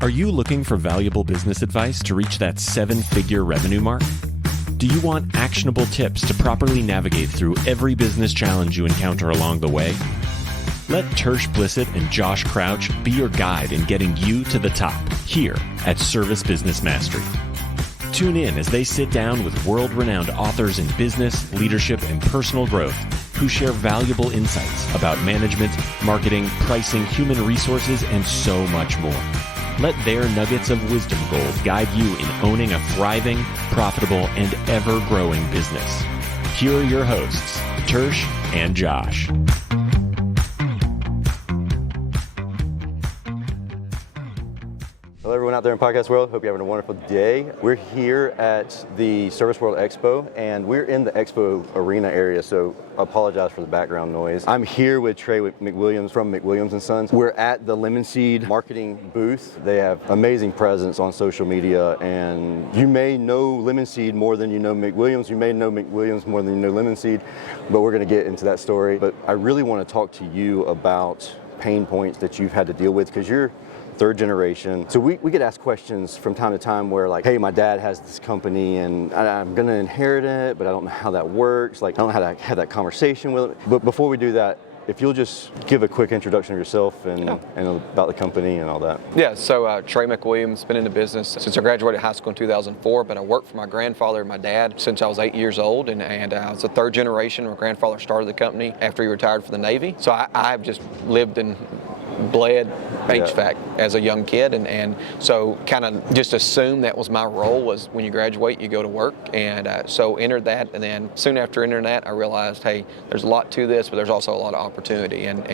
Are you looking for valuable business advice to reach that 7-figure revenue mark? Do you want actionable tips to properly navigate through every business challenge you encounter along the way? Let Tersh Blissett and Josh Crouch be your guide in getting you to the top here at Service Business Mastery. Tune in as they sit down with world-renowned authors in business, leadership, and personal growth who share valuable insights about management, marketing, pricing, human resources, and so much more. Let their nuggets of wisdom gold guide you in owning a thriving, profitable, and ever-growing business. Here are your hosts, Tersh and Josh. Hello everyone out there in podcast world, hope you're having a wonderful day. We're here at the Service World Expo and we're in the Expo arena area, so I apologize for the background noise. I'm here with Trey McWilliams from McWilliams and Son. We're at the Lemon Seed marketing booth. They have amazing presence on social media, and you may know Lemon Seed more than you know McWilliams. You may know McWilliams more than you know Lemon Seed, but we're gonna get into that story. But I really wanna talk to you about pain points that you've had to deal with, because you're third generation. So we get asked questions from time to time where like, hey, my dad has this company and I'm gonna inherit it, but I don't know how that works. Like, I don't know how to have that conversation with it. But before we do that, if you'll just give a quick introduction of yourself and about the company and all that. Yeah, so Trey McWilliams, been in the business since I graduated high school in 2004, but I worked for my grandfather and my dad since I was 8 years old, and I was a third generation. My grandfather started the company after he retired from the Navy. So I've just lived and bled HVAC as a young kid, and so kind of just assumed that was my role, was when you graduate you go to work, and so entered that, and then soon after entering that I realized, hey, there's a lot to this, but there's also a lot of opportunity, and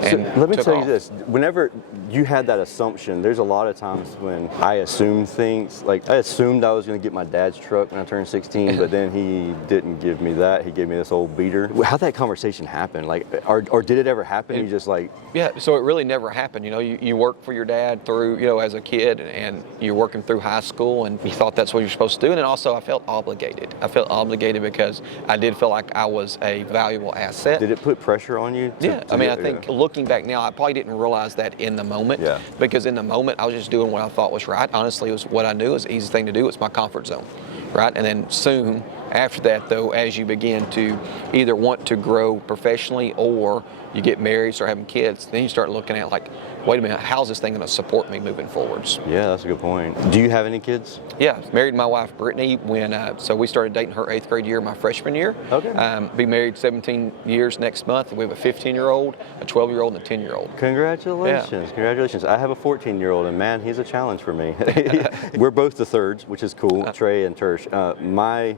so let me tell you this, whenever you had that assumption, there's a lot of times when I assumed things, like I assumed I was going to get my dad's truck when I turned 16, but then he didn't give me that, he gave me this old beater. How'd that conversation happen? Like, or did it ever happen? You just like... Yeah, so it really never happened. You know, you work for your dad through, you know, as a kid, and you're working through high school, and you thought that's what you're supposed to do. And then also I felt obligated. I felt obligated because I did feel like I was a valuable asset. Did it put pressure on you? I think looking back now, I probably didn't realize that in the moment. Yeah. Because in the moment, I was just doing what I thought was right. Honestly, it was what I knew. It was the easiest thing to do. It's my comfort zone, right? And then soon after that, though, as you begin to either want to grow professionally or you get married, start having kids, then you start looking at like, wait a minute, how's this thing going to support me moving forwards? Yeah, that's a good point. Do you have any kids? Yeah, married my wife Brittany when so we started dating her 8th grade year, my freshman year. Okay. Be married 17 years next month. We have a 15-year-old, a 12-year-old, and a 10-year-old. Congratulations! Yeah. Congratulations! I have a 14-year-old, and man, he's a challenge for me. We're both the thirds, which is cool. Trey and Tersh. My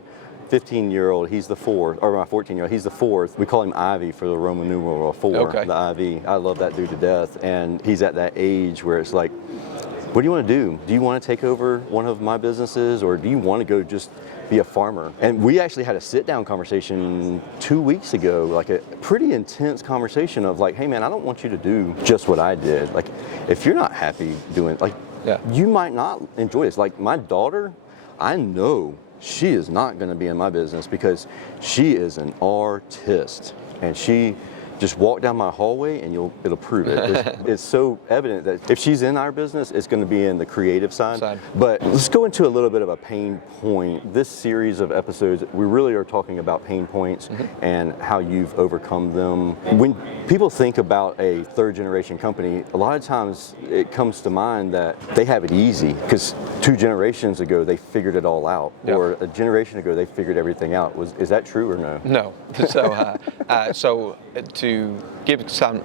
15-year-old, he's the fourth, or my 14-year-old, he's the fourth. We call him Ivy for the Roman numeral 4, the Ivy. I love that dude to death, and he's at that age where it's like, what do you want to do? Do you want to take over one of my businesses, or do you want to go just be a farmer? And we actually had a sit-down conversation 2 weeks ago, like a pretty intense conversation of like, hey man, I don't want you to do just what I did. Like, if you're not happy doing, like, you might not enjoy this. Like my daughter, I know she is not going to be in my business because she is an artist, and she just walk down my hallway and it'll prove it. It's so evident that if she's in our business, it's going to be in the creative side. But let's go into a little bit of a pain point. This series of episodes, we really are talking about pain points and how you've overcome them. When people think about a third generation company, a lot of times it comes to mind that they have it easy because 2 generations ago they figured it all out, or a generation ago they figured everything out. Is that true or no? No. So to give some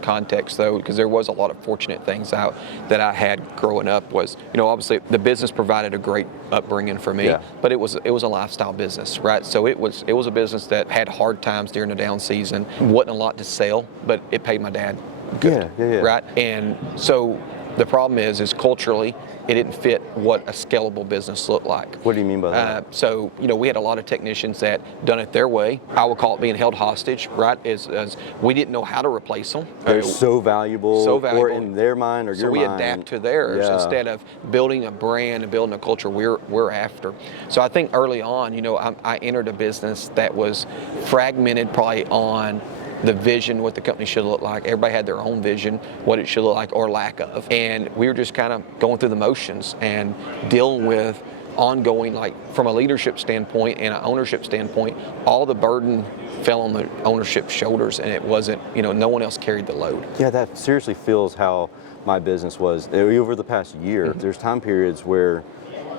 context though, because there was a lot of fortunate things that I had growing up, was, you know, obviously the business provided a great upbringing for me, but it was a lifestyle business, right? So it was a business that had hard times during the down season. Wasn't a lot to sell, but it paid my dad good, right? And so the problem is culturally, it didn't fit what a scalable business looked like. What do you mean by that? So, you know, we had a lot of technicians that done it their way. I would call it being held hostage, right? As we didn't know how to replace them. They're so valuable, or in their mind or your mind. So we adapt to theirs instead of building a brand and building a culture we're after. So I think early on, you know, I entered a business that was fragmented probably on the vision, what the company should look like. Everybody had their own vision, what it should look like or lack of. And we were just kind of going through the motions and dealing with ongoing, like from a leadership standpoint and an ownership standpoint, all the burden fell on the ownership's shoulders, and it wasn't, no one else carried the load. Yeah, that seriously feels how my business was over the past year. There's time periods where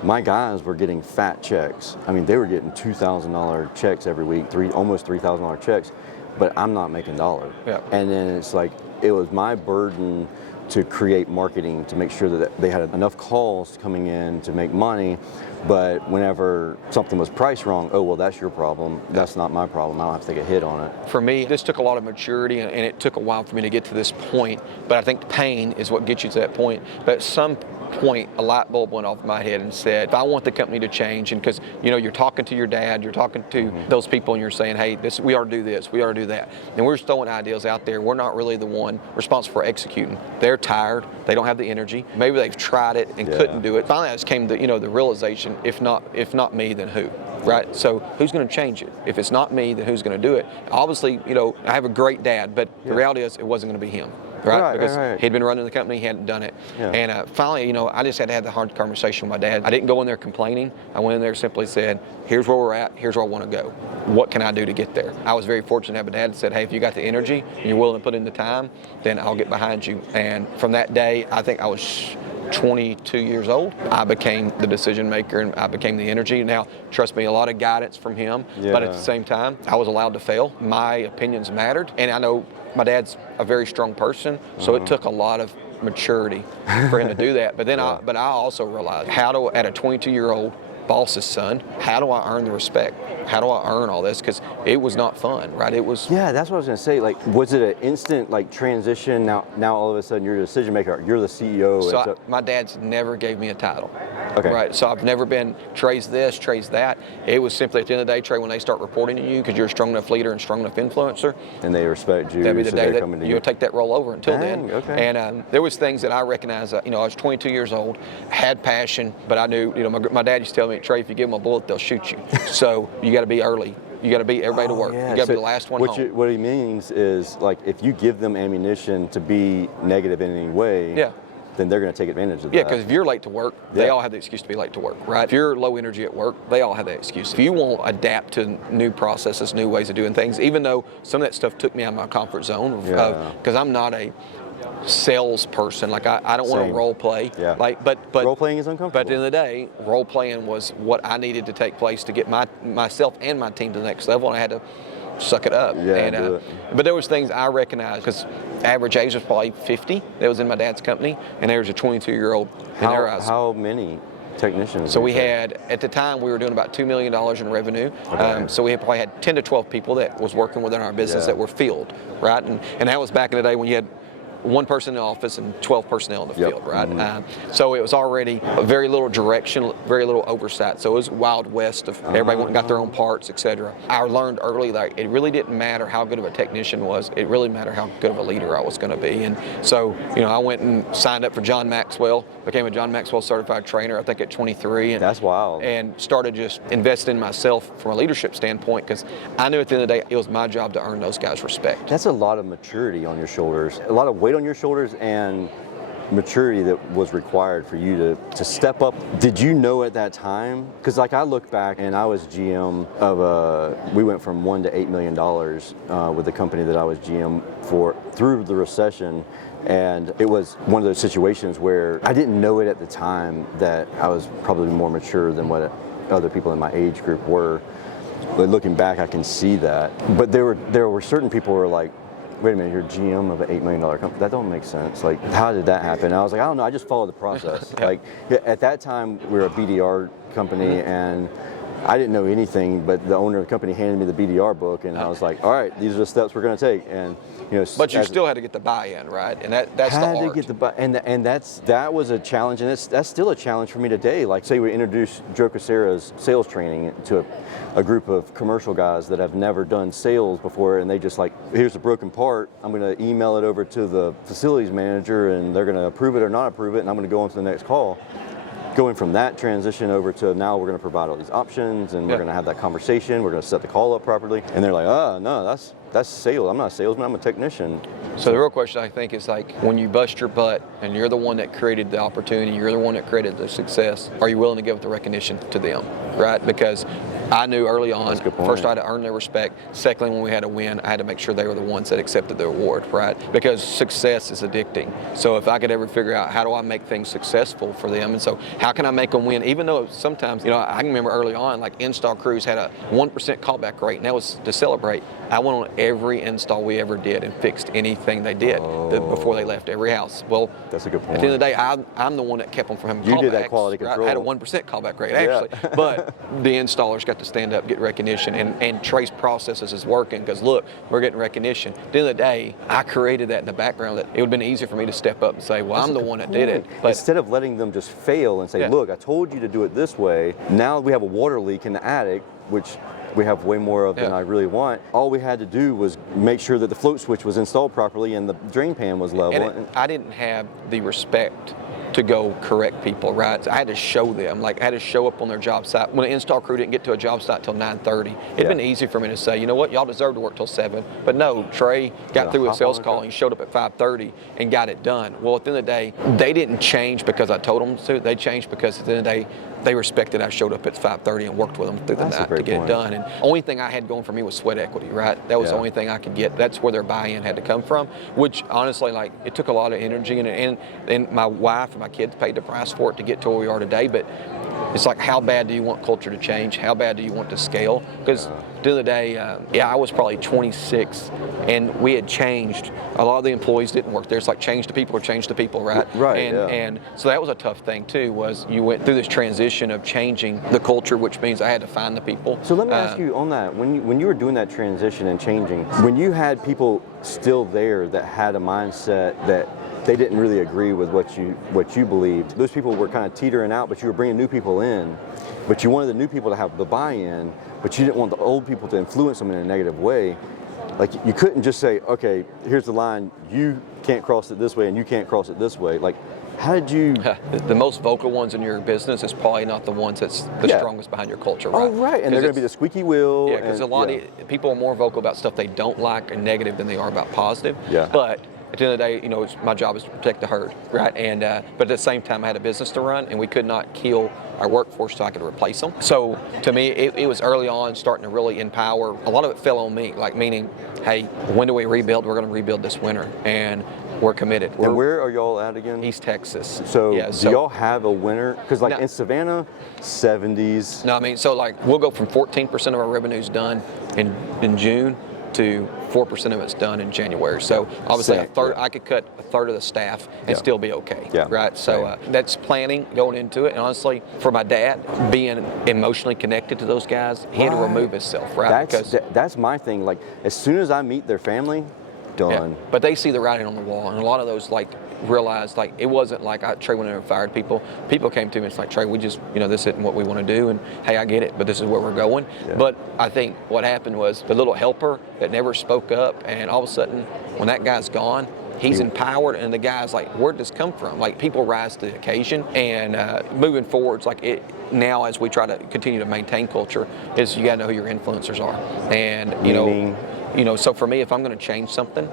my guys were getting fat checks. I mean, they were getting $2,000 checks every week, almost $3,000 checks, but I'm not making dollars. Yeah. And then it's like, it was my burden to create marketing to make sure that they had enough calls coming in to make money. But whenever something was priced wrong, oh, well, that's your problem. That's not my problem. I don't have to take a hit on it. For me, this took a lot of maturity, and it took a while for me to get to this point. But I think pain is what gets you to that point. But at some point, a light bulb went off my head and said, if I want the company to change, and because you're talking to your dad, you're talking to those people, and you're saying, hey, we ought to do this, we ought to do that, and we're just throwing ideas out there. We're not really the one responsible for executing. They're tired, they don't have the energy. Maybe they've tried it and couldn't do it. Finally, I just came to the realization, if not me, then who? Right? So who's going to change it? If it's not me, then who's going to do it? Obviously, I have a great dad, but the reality is it wasn't going to be him. Right? Because he'd been running the company, he hadn't done it. Yeah. And finally, I just had to have the hard conversation with my dad. I didn't go in there complaining. I went in there simply said, here's where we're at, here's where I want to go. What can I do to get there? I was very fortunate to have a dad that said, hey, if you got the energy and you're willing to put in the time, then I'll get behind you. And from that day, I think I was 22 years old. I became the decision maker, and I became the energy. Now, trust me, a lot of guidance from him, but at the same time, I was allowed to fail. My opinions mattered, and I know my dad's a very strong person, so it took a lot of maturity for him to do that. But then I also realized, at a 22-year-old boss's son, how do I earn the respect? How do I earn all this? Because it was not fun, right? It was. Yeah, that's what I was going to say. Like, was it an instant transition? Now all of a sudden you're the decision maker. You're the CEO. So my dad's never gave me a title. Okay. Right. So I've never been Trey's this, Trey's that. It was simply at the end of the day, Trey, when they start reporting to you because you're a strong enough leader and strong enough influencer, and they respect you. That'd be the day that you'll take that role over. Until then. Okay. And there was things that I recognized. I was 22 years old, had passion, but I knew. My dad used to tell me, Trey, if you give them a bullet, they'll shoot you. So you got to be early. You got to beat everybody to work. Yeah. You got to be the last one home. What he means is, like, if you give them ammunition to be negative in any way, then they're going to take advantage of that. Yeah, because if you're late to work, they all have the excuse to be late to work, right? If you're low energy at work, they all have that excuse. If you won't adapt to new processes, new ways of doing things, even though some of that stuff took me out of my comfort zone, because I'm not a salesperson. Like I don't want to role play. Yeah. But role playing is uncomfortable. But at the end of the day, role playing was what I needed to take place to get myself and my team to the next level, and I had to suck it up. Yeah, but there was things I recognized, because average age was probably 50 that was in my dad's company, and there was a 22-year-old in their eyes. How many technicians? So we had, at the time, we were doing about $2 million in revenue. Okay. So we probably had 10 to 12 people that was working within our business that were field, right? And that was back in the day when you had one person in the office and 12 personnel in the field, right? So it was already very little direction, very little oversight. So it was Wild West of everybody went and got their own parts, etc. I learned early that it really didn't matter how good of a technician was. It really mattered how good of a leader I was going to be. And so, I went and signed up for John Maxwell, became a John Maxwell certified trainer, I think at 23. And that's wild. And started just investing in myself from a leadership standpoint, because I knew at the end of the day, it was my job to earn those guys' respect. That's a lot of maturity on your shoulders, a lot of weight on your shoulders, and maturity that was required for you to step up. Did you know at that time? Because I look back and I was GM of we went from $1 to $8 million with the company that I was GM for through the recession. And it was one of those situations where I didn't know it at the time that I was probably more mature than what other people in my age group were. But looking back, I can see that. But there were certain people who were like, wait a minute, you're GM of an $8 million company. That don't make sense. Like, how did that happen? And I was like, I don't know. I just followed the process. At that time, we were a BDR company, and I didn't know anything, but the owner of the company handed me the BDR book, and I was like, all right, these are the steps we're going to take. And but you still had to get the buy-in, right? And that's the art. Had to get the buy-in, and that was a challenge, and that's still a challenge for me today. Like, say we introduce Joe Casera's sales training to a group of commercial guys that have never done sales before, and they just like, here's a broken part, I'm going to email it over to the facilities manager, and they're going to approve it or not approve it, and I'm going to go on to the next call. Going from that transition over to now we're going to provide all these options, and we're going to have that conversation, we're going to set the call up properly, and they're like, oh no, that's That's sales. I'm not a salesman, I'm a technician. So the real question, I think, is like, when you bust your butt and you're the one that created the opportunity, you're the one that created the success, are you willing to give the recognition to them, right? Because I knew early on, first I had to earn their respect. Secondly, when we had a win, I had to make sure they were the ones that accepted the award, right? Because success is addicting. So if I could ever figure out how do I make things successful for them, and so how can I make them win, even though sometimes, I can remember early on, like install crews had a 1% callback rate, and that was to celebrate. I went on every install we ever did and fixed anything they did before they left every house. Well, that's a good point. At the end of the day, I'm the one that kept them from having callbacks. You did that quality control. Right? I had a 1% callback rate, actually. Yeah. But the installers got to stand up, get recognition, and Trey's processes is working because, look, we're getting recognition. At the end of the day, I created that in the background, that it would have been easier for me to step up and say, well, I'm the one that did it. But instead of letting them just fail and say, look, I told you to do it this way, now we have a water leak in the attic, which we have way more of than I really want. All we had to do was make sure that the float switch was installed properly and the drain pan was level. And I didn't have the respect to go correct people, right? So I had to show them, like I had to show up on their job site. When an install crew didn't get to a job site till 9:30, it'd been easy for me to say, you know what, y'all deserve to work till 7. But no, Trey got through a sales call and he showed up at 5:30 and got it done. Well, at the end of the day, they didn't change because I told them to. They changed because at the end of the day, they respected I showed up at 5:30 and worked with them through the night to get it done. And the only thing I had going for me was sweat equity, right? That was the only thing I could get. That's where their buy-in had to come from, which honestly, like, it took a lot of energy, and my wife and my kids paid the price for it to get to where we are today. But it's like, how bad do you want culture to change? How bad do you want to scale? Because at the end of the day, I was probably 26, and we had changed. A lot of the employees didn't work there. It's like change the people or change the people, right? Right. And so that was a tough thing too. Was you went through this transition of changing the culture, which means I had to find the people. So let me ask you on that. When you were doing that transition and changing, when you had people still there that had a mindset that they didn't really agree with what you believed, those people were kind of teetering out, but you were bringing new people in, but you wanted the new people to have the buy-in, but you didn't want the old people to influence them in a negative way. Like, you couldn't just say, okay, here's the line, you can't cross it this way and you can't cross it this way. Like, how did you... The most vocal ones in your business is probably not the ones that's the strongest behind your culture, right? Oh, right, and they're going to be the squeaky wheel. Yeah, because a lot of people are more vocal about stuff they don't like and negative than they are about positive. Yeah. But at the end of the day, my job is to protect the herd, right? And but at the same time, I had a business to run, and we could not kill our workforce so I could replace them. So to me, it was early on starting to really empower. A lot of it fell on me, like meaning, hey, when do we rebuild? We're going to rebuild this winter, and we're committed. And where are y'all at again? East Texas. So do y'all have a winter? Because like in Savannah, 70s. No, I mean, so like we'll go from 14% of our revenues done in June to 4% of it's done in January. So obviously I could cut a third of the staff and still be okay, right? So that's planning going into it. And honestly, for my dad, being emotionally connected to those guys, he had to remove himself, right? That's my thing. Like, as soon as I meet their family, done. Yeah. But they see the writing on the wall, and a lot of those realized it wasn't like Trey went in and fired people. People came to me and it's like, Trey, we just, this isn't what we want to do, and hey, I get it, but this is where we're going. Yeah. But I think what happened was the little helper that never spoke up, and all of a sudden, when that guy's gone, he's empowered, and the guy's like, where'd this come from? Like, people rise to the occasion, and moving forward, it's now as we try to continue to maintain culture, is you got to know who your influencers are, and so for me, if I'm going to change something,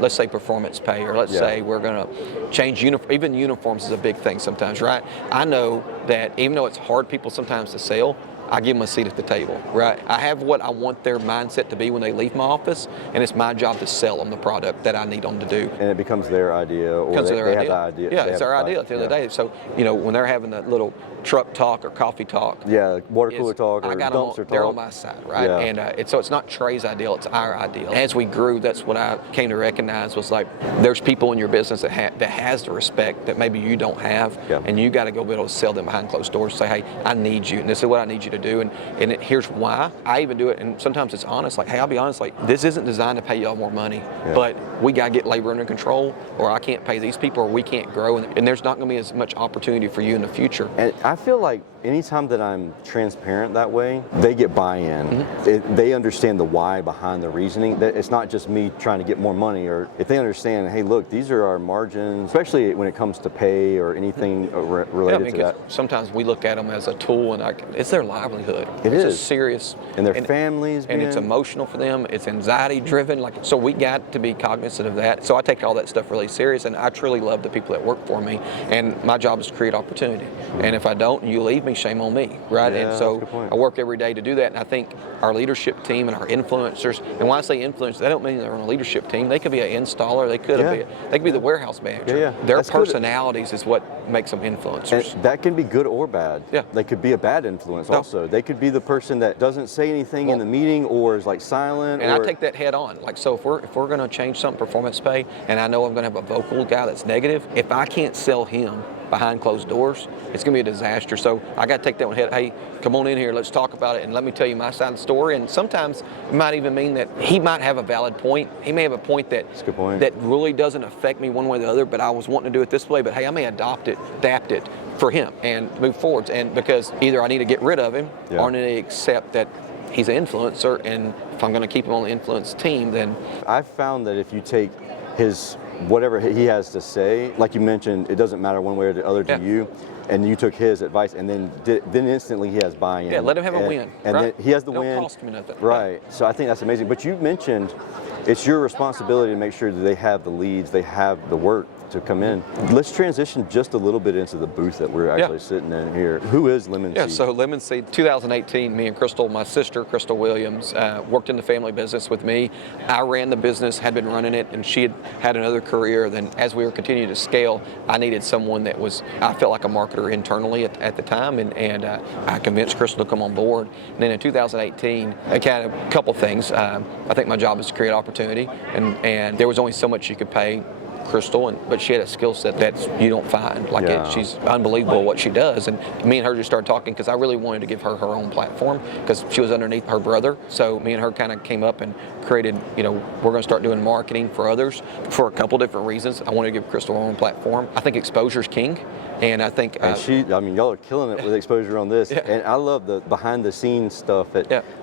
let's say performance pay, or let's say we're going to change even uniforms is a big thing sometimes, right? I know that even though it's hard people sometimes to sell, I give them a seat at the table, right? I have what I want their mindset to be when they leave my office, and it's my job to sell them the product that I need them to do. And it becomes their idea, or they have the idea. Yeah, it's their idea at the end of the day. So, when they're having that little truck talk or coffee talk, water cooler talk or dumpster talk, they're on my side, right? Yeah. And so it's not Trey's ideal, it's our ideal. As we grew, that's what I came to recognize was like, there's people in your business that has the respect that maybe you don't have, and you got to go be able to sell them behind closed doors, say, hey, I need you, and this is what I need you to do, and here's why. I even do it, and sometimes it's honest, like, hey, I'll be honest, like, this isn't designed to pay y'all more money, but we got to get labor under control, or I can't pay these people, or we can't grow, and there's not going to be as much opportunity for you in the future. And I feel like anytime that I'm transparent that way, they get buy-in. They understand the why behind the reasoning. That it's not just me trying to get more money, or if they understand, hey, look, these are our margins, especially when it comes to pay or anything related to that. Sometimes we look at them as a tool, and it's their livelihood. It's a serious, and their families, and it's emotional for them. It's anxiety-driven. So we got to be cognizant of that. So I take all that stuff really serious, and I truly love the people that work for me. And my job is to create opportunity. And if I don't, and you leave me, shame on me, right? Yeah, and so I work every day to do that. And I think our leadership team and our influencers, and when I say influencers, they don't mean they're on a leadership team. They could be an installer. They could be the warehouse manager. Their personalities is what makes them influencers. And that can be good or bad. Yeah. They could be a bad influence also. They could be the person that doesn't say anything in the meeting or is like silent. And I take that head on. So if we're going to change something, performance pay, and I know I'm going to have a vocal guy that's negative, if I can't sell him behind closed doors, it's going to be a disaster. So I got to take that one head. Hey, come on in here, let's talk about it, and let me tell you my side of the story. And sometimes it might even mean that he might have a valid point. He may have a point that really doesn't affect me one way or the other, but I was wanting to do it this way. But hey, I may adapt it for him and move forwards. And because either I need to get rid of him or I need to accept that he's an influencer, and if I'm going to keep him on the influence team, then I've found that if you take his whatever he has to say, like you mentioned, it doesn't matter one way or the other to you, and you took his advice, and then instantly he has buy-in. Yeah, let him have a win. And then he has the win. Don't cost me nothing. Right. So I think that's amazing. But you mentioned it's your responsibility to make sure that they have the leads, they have the work to come in. Let's transition just a little bit into the booth that we're actually sitting in here. Who is Lemon Seed? Yeah, so Lemon Seed, 2018, me and Crystal, my sister, Crystal Williams, worked in the family business with me. I ran the business, had been running it, and she had another career. Then as we were continuing to scale, I needed someone that I felt like a marketer internally at the time, and I convinced Crystal to come on board. And then in 2018, I kind of a couple things. I think my job is to create opportunity, and there was only so much you could pay Crystal, but she had a skill set that you don't find. She's unbelievable what she does. And me and her just started talking because I really wanted to give her her own platform because she was underneath her brother. So me and her kind of came up and created, we're going to start doing marketing for others for a couple different reasons. I wanted to give Crystal her own platform. I think exposure is king. And I think y'all are killing it with exposure on this. And I love the behind the scenes stuff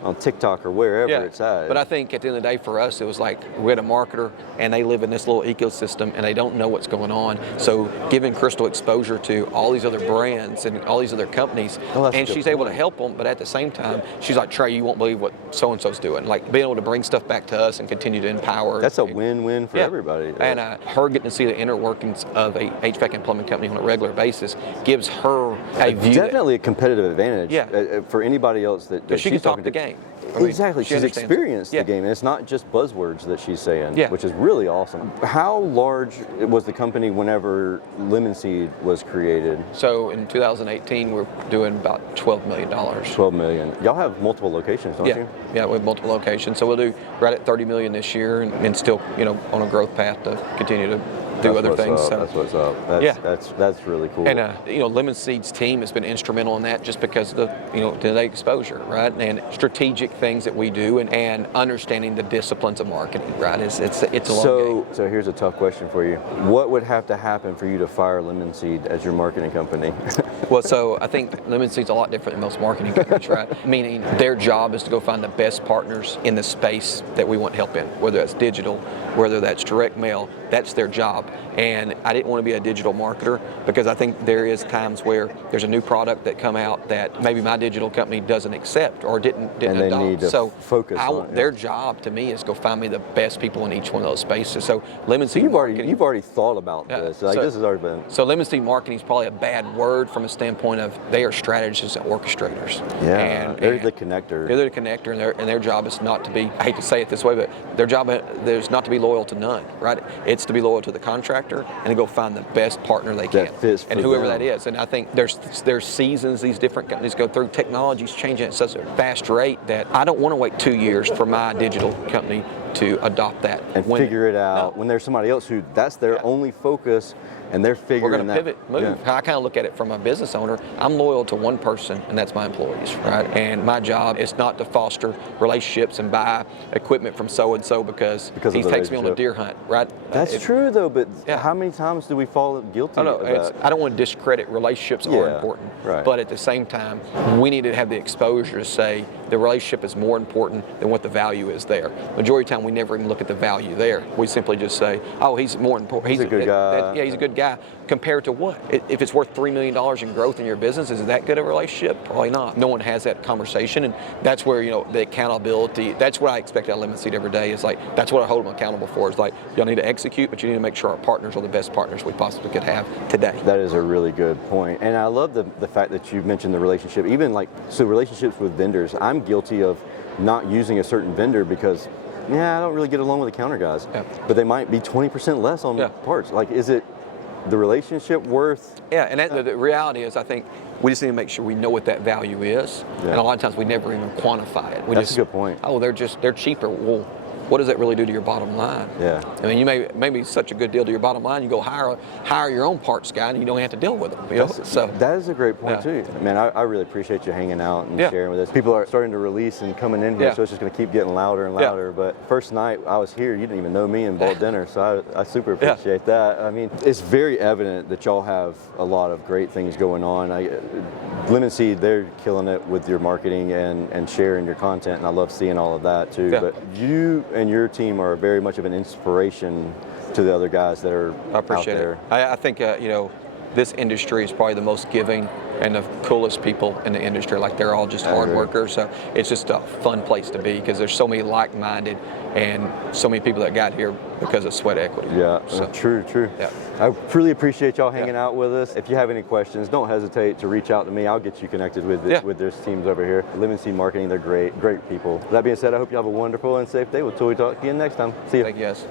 on TikTok or wherever it's at. But I think at the end of the day for us, it was like we had a marketer and they live in this little ecosystem and they don't know what's going on. So giving Crystal exposure to all these other brands and all these other companies, and she's able to help them, but at the same time, she's like, Trey, you won't believe what so-and-so's doing. Like being able to bring stuff back to us and continue to empower. That's a win-win for everybody. And her getting to see the inner workings of a HVAC and plumbing company on a regular basis gives her a view. Definitely a competitive advantage for anybody else that she can talk the game. Exactly, she's experienced the game, and it's not just buzzwords that she's saying, which is really awesome. How large was the company whenever Lemon Seed was created? So in 2018, we're doing about $12 million. $12 million. Y'all have multiple locations, don't you? Yeah, we have multiple locations. So we'll do right at $30 million this year, and still, on a growth path to continue to do other things. So, that's what's up. That's really cool. And Lemon Seed's team has been instrumental in that, just because of the exposure, right, and strategic things that we do, and understanding the disciplines of marketing, right. It's a long game. So here's a tough question for you. What would have to happen for you to fire Lemon Seed as your marketing company? Well, so I think Lemon Seed's a lot different than most marketing companies, right? Meaning their job is to go find the best partners in the space that we want help in, whether that's digital, whether that's direct mail. That's their job. And I didn't want to be a digital marketer because I think there is times where there's a new product that come out that maybe my digital company doesn't accept or didn't and they adopt. Need to focus on their job to me is go find me the best people in each one of those spaces. So Lemon Seed marketing. You've already thought about this. This has already been. So Lemon Seed marketing is probably a bad word from a standpoint of they are strategists and orchestrators. Yeah, and they're the connector. They're the connector, and their job is not to be, I hate to say it this way, but their job is not to be loyal to none, right? It's to be loyal to the contractor and to go find the best partner they can. That fits for and whoever them. that is. And I think there's seasons these different companies go through. Technology's changing at such a fast rate that I don't want to wait 2 years for my digital company to adopt that and figure it out when there's somebody else who that's their only focus, and they're figuring we're going to that. pivot, move. I kind of look at it from a business owner. I'm loyal to one person, and that's my employees, right? And my job is not to foster relationships and buy equipment from so-and-so because he takes me on a deer hunt, right? That's true, though, but how many times do we fall guilty of that? I don't want to discredit relationships are important, but at the same time, we need to have the exposure to say the relationship is more important than what the value is there. Majority of the time, we never even look at the value there. We simply just say, oh, he's more important. He's a good guy. Yeah, he's a good guy. Compared to what? If it's worth $3 million in growth in your business, is that good a relationship? Probably not. No one has that conversation, and that's where, the accountability, that's what I expect out of Lemon Seed every day, is like, that's what I hold them accountable for. It's like, y'all need to execute, but you need to make sure our partners are the best partners we possibly could have today. That is a really good point. And I love the fact that you mentioned the relationship, even so relationships with vendors. I'm guilty of not using a certain vendor because, I don't really get along with the counter guys, but they might be 20% less on parts. Like, is it the relationship worth? Yeah, and the reality is, I think we just need to make sure we know what that value is. And a lot of times we never even quantify it. That's a good point. Oh, they're cheaper. Well, what does that really do to your bottom line? Yeah. I mean, you may be such a good deal to your bottom line, you go hire your own parts guy, and you don't have to deal with them. So that is a great point too. Man, I really appreciate you hanging out and sharing with us. People are starting to release and coming in here, so it's just going to keep getting louder and louder. But first night I was here, you didn't even know me and bought dinner, so I super appreciate that. I mean, it's very evident that y'all have a lot of great things going on. Lemon Seed, they're killing it with your marketing and sharing your content, and I love seeing all of that too. But you and your team are very much of an inspiration to the other guys that are out there. I think this industry is probably the most giving and the coolest people in the industry. Like, they're all just hard workers. So it's just a fun place to be because there's so many like-minded and so many people that got here because of sweat equity. Yeah, so, true. Yeah. I really appreciate y'all hanging out with us. If you have any questions, don't hesitate to reach out to me. I'll get you connected with their teams over here. Lemon Seed Marketing, they're great people. That being said, I hope you have a wonderful and safe day. We'll talk again next time. See you. Thank you, guys.